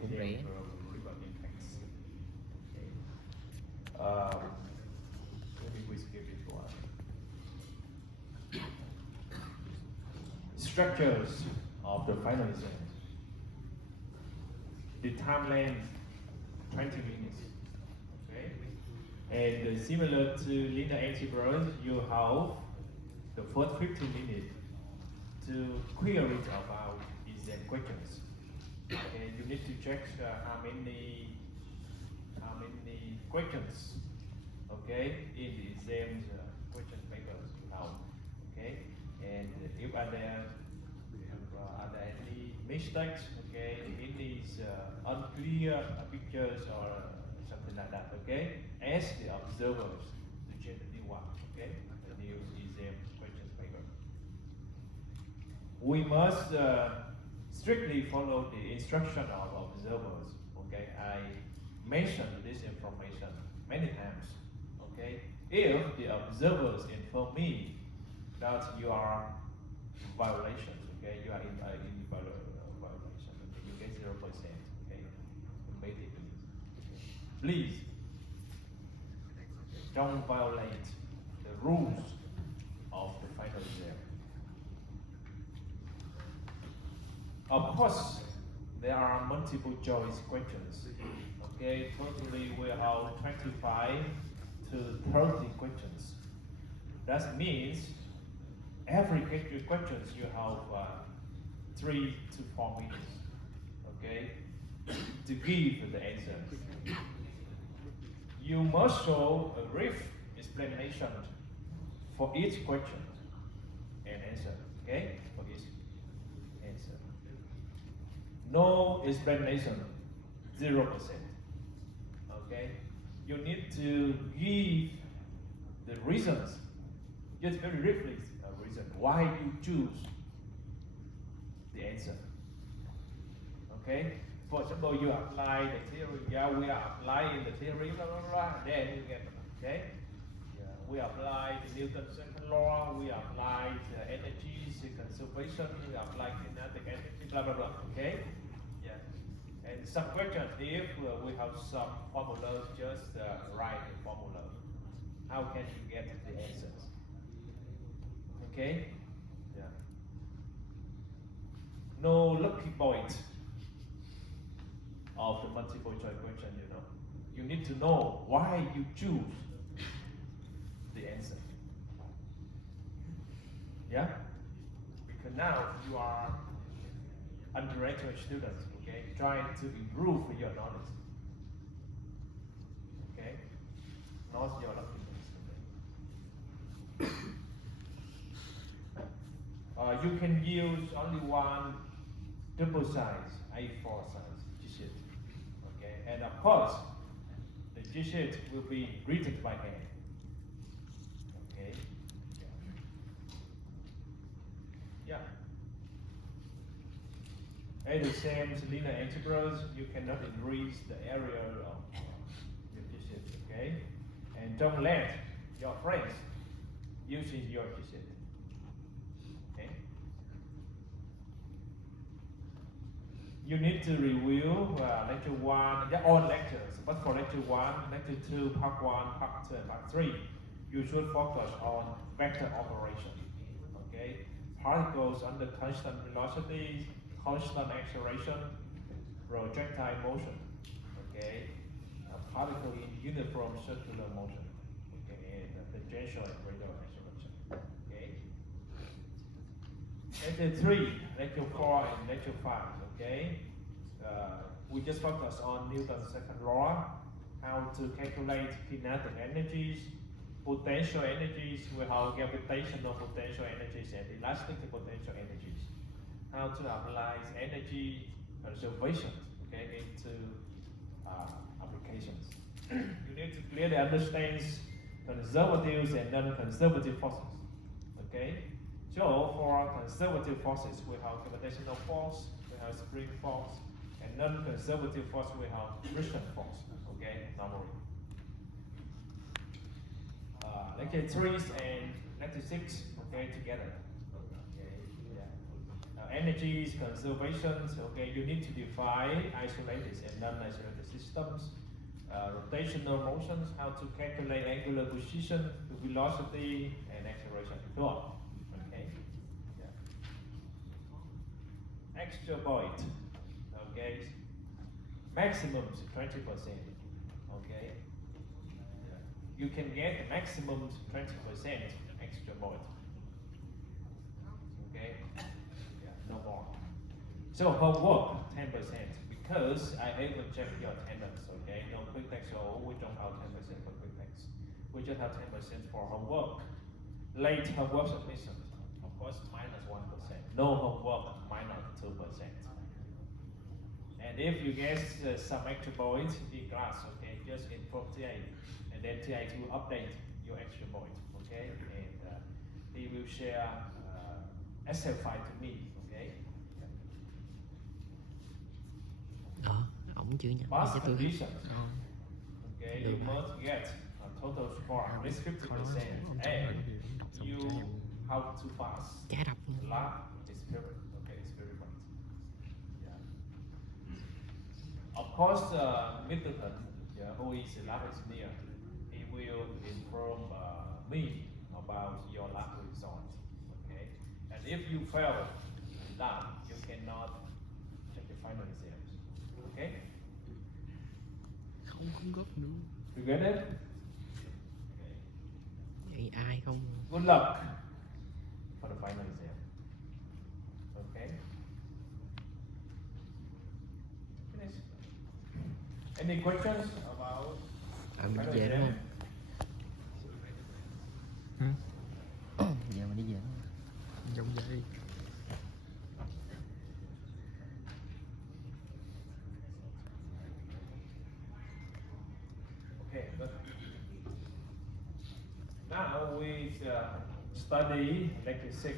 cũng rẻ. Maybe we skip this one. Structures of the final exam. The time length 20 minutes. Okay. And similar to linear algebra, you have the first 15 minutes to query about exam questions. Okay, you need to check how many questions, okay, in the exam question papers you have. Okay, and if are there any mistakes, okay, in these unclear pictures or something like that, okay, ask the observers to check the new one, okay, the new exam question paper. We must strictly follow the instruction of observers. Okay, I mentioned this information many times. Okay, if the observers inform me that you are violations, okay, you are in violation, okay, you get 0%, okay, immediately. Please don't violate the rules of the final exam. Of course, there are multiple choice questions. Okay, totally we have 25 to 30 questions. That means every questions you have 3 to 4 minutes. Okay, to give the answer. You must show a brief explanation for each question and answer. Okay, for each answer. No explanation, 0%. Okay, you need to give the reasons, just very briefly, a reason why you choose the answer. Okay, for example, you apply the theory. Yeah, we are applying the theory, blah blah blah. Then you get, okay. Yeah, we apply the Newton's second law. We apply the energy conservation. We apply kinetic energy, blah blah blah. Okay. Yeah. And some questions, if we have some formulas, just write the formula. How can you get the answers? Okay? Yeah. No lucky point of the multiple choice question, you know. You need to know why you choose the answer. Yeah? Because now you are undergraduate students, okay, trying to improve your knowledge. Okay? Not your lucky point. You can use only one double size A4 size G-sheet. Okay, and of course, the G-sheet will be written by hand. Okay. Yeah. At the same linear algebras, you cannot increase the area of your G-sheet. Okay, and don't let your friends using your G-sheet. Okay. You need to review lecture 1, all lectures, but for lecture 1, lecture 2, part 1, part 2, and part 3, you should focus on vector operation. Okay? Particles under constant velocity, constant acceleration, projectile motion. Okay? A particle in uniform circular motion. Okay? And the tangential and radial acceleration. Okay? Lecture 3, lecture 4, and lecture 5, okay? We just focus on Newton's second law, how to calculate kinetic energies, potential energies, we have gravitational potential energies and elastic potential energies, how to apply energy conservation, okay, into applications. You need to clearly understand conservative and non-conservative forces, okay? So for conservative forces, we have gravitational force, we have spring force, and non-conservative force, we have friction force, okay, normally. Lecture 3 and lecture 6, okay, together. Okay, yeah. energy conservation. Okay, you need to define isolated and non-isolated systems. Rotational motions, how to calculate angular position, velocity, and acceleration, and so on. Okay. Yeah. Extra void. Okay. Maximum 20%. Okay. You can get maximum 20% extra void. Okay. Yeah, no more. So homework 10% because I able to check your attendance. Okay, no quick text, so we don't have 10% for quick text. We just have 10% for homework. Late homework submission, of course, minus 1%. No homework, minus 2%. And if you get some extra points in class, okay, just inform TA, and then TA will update your extra points, okay, and he will share Excel file to me, okay. Ổng chưa nhận Pass cho tôi hết. conditions. Okay, you must get a total score at least 50%, and you have to pass Chả đọc nữa. lab experiment. Okay, experiment. Yeah. Of course, Middleton, who is a lab engineer, he will inform me about your lab result. Okay, and if you fail lab, you cannot take the final exams. Okay. Không góp nữa. You get it? Vậy ai không? Good luck for the final exam. Okay. Finish. Any questions about Mình final đi về đúng exam? không? Giờ mình đi về. Giống vậy. Okay, good. Now we study lecture 6.